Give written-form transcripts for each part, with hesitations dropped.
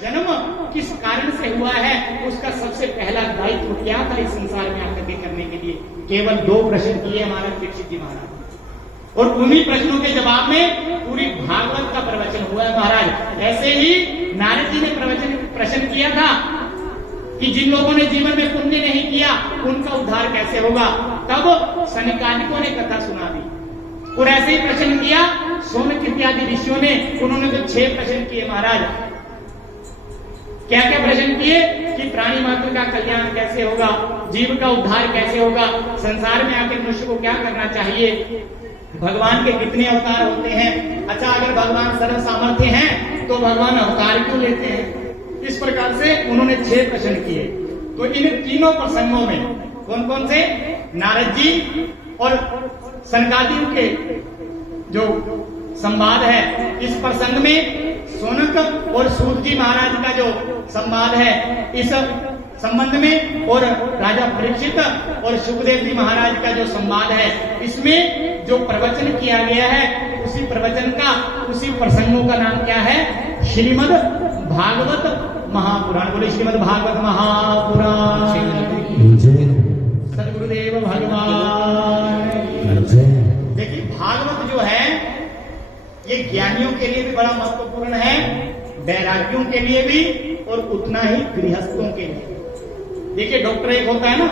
जन्म किस कारण से हुआ है, उसका सबसे पहला दायित्व क्या था इस संसार में आकर के करने के लिए। केवल 2 प्रश्न किए महाराज दीक्षित जी महाराज, और उन्हीं प्रश्नों के जवाब में पूरी भागवत का प्रवचन हुआ है महाराज। ऐसे ही नारद जी ने प्रश्न किया था कि जिन लोगों ने जीवन में पुण्य नहीं किया उनका उद्धार कैसे होगा, तब सनकादिकों ने कथा सुना दी। और ऐसे ही प्रश्न किया सोनक इत्यादि ऋषियों ने, उन्होंने तो 6 प्रश्न किए महाराज। क्या क्या प्रश्न किए कि प्राणी मात्र का कल्याण कैसे होगा, जीव का उद्धार कैसे होगा, संसार में आकर मनुष्य को क्या करना चाहिए, भगवान के कितने अवतार होते हैं, अच्छा अगर भगवान सर्व सामर्थ्य हैं तो भगवान अवतार क्यों लेते हैं। इस प्रकार से उन्होंने 6 प्रश्न किए। तो इन तीनों प्रसंगों में कौन कौन से, नारद जी और सनकादियों के जो संवाद है, इस प्रसंग में सोनक और सूत जी महाराज का जो संवाद है इस संबंध में, और राजा परीक्षित और सुखदेव जी महाराज का जो संवाद है, इसमें जो प्रवचन किया गया है उसी प्रवचन का, उसी प्रसंगों का नाम क्या है, श्रीमद् भागवत महापुराण। बोले श्रीमद् भागवत महापुराण, सदगुरुदेव भगवान। देखिए भागवत जो है ये ज्ञानियों के लिए भी बड़ा महत्वपूर्ण है, वैराग्यों के लिए भी, और उतना ही गृहस्थों के लिए। देखिए डॉक्टर एक होता है ना,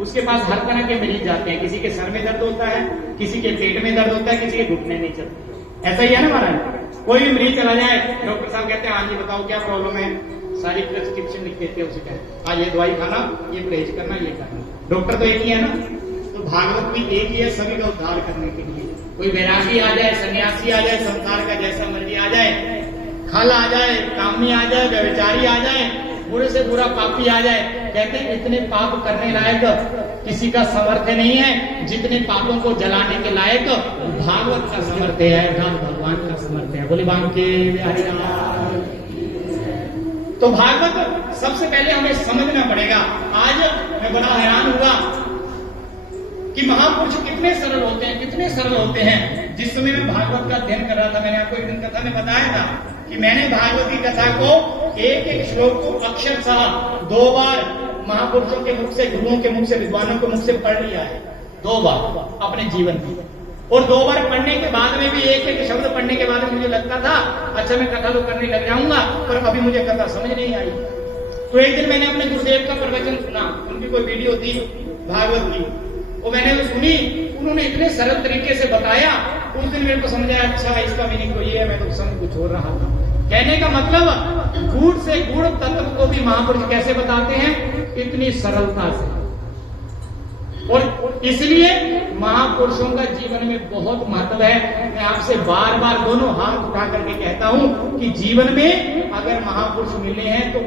उसके पास हर तरह के मरीज जाते हैं, किसी के सर में दर्द होता है, किसी के पेट में दर्द होता है, किसी के घुटने नहीं चलते, ऐसा ही है ना महाराज। कोई भी मरीज चला जाए, डॉक्टर साहब कहते हैं हाँ जी बताओ क्या प्रॉब्लम है, सारी प्रेस्क्रिप्शन लिख देते हैं, उसे कहते हैं ये दवाई खाना, ये परहेज करना, ये करना। डॉक्टर तो एक ही है ना, तो भागवत भी एक ही है सभी का उद्धार करने के लिए। कोई वैरागी आ जाए, सन्यासी आ जाए, संसार का जैसा मर्जी आ जाए, खल आ जाए, कामी आ जाए, व्यभिचारी आ जाए, बुरे से बुरा पापी आ जाए, कहते हैं इतने पाप करने लायक किसी का सामर्थ्य नहीं है जितने पापों को जलाने के लायक भागवत का सामर्थ्य है, भगवान का सामर्थ्य है। बोले बांके बिहारी लाल। तो भागवत सबसे पहले हमें समझना पड़ेगा। आज मैं बड़ा हैरान हुआ कि महापुरुष कितने सरल होते हैं, कितने सरल होते हैं। जिस समय मैं भागवत का अध्ययन कर रहा था, मैंने आपको एक दिन कथा में बताया था कि मैंने भागवत की कथा को एक एक श्लोक को अक्षरशः 2 बार महापुरुषों के मुख से, गुरुओं के मुख से, विद्वानों के मुख से पढ़ लिया है, 2 बार अपने जीवन में। और 2 बार पढ़ने के बाद में भी एक एक शब्द पढ़ने के बाद में मुझे लगता था अच्छा मैं कथा तो करने लग जाऊंगा, पर अभी मुझे कथा समझ नहीं आई। तो एक दिन मैंने अपने गुरुदेव का प्रवचन सुना, उनकी कोई वीडियो थी भागवत की, वो मैंने वो सुनी, उन्होंने इतने सरल तरीके से बताया, उस दिन मेरे को समझ आया अच्छा इसका मीनिंग तो ये है, मैं तो समझ कुछ और रहा था। कहने का मतलब गूढ़ से गूढ़ तत्व को भी महापुरुष कैसे बताते हैं, इतनी सरलता से। और इसलिए महापुरुषों का जीवन में बहुत महत्व है। मैं आपसे बार बार दोनों हाथ उठा करके कहता हूं कि जीवन में अगर महापुरुष मिले हैं तो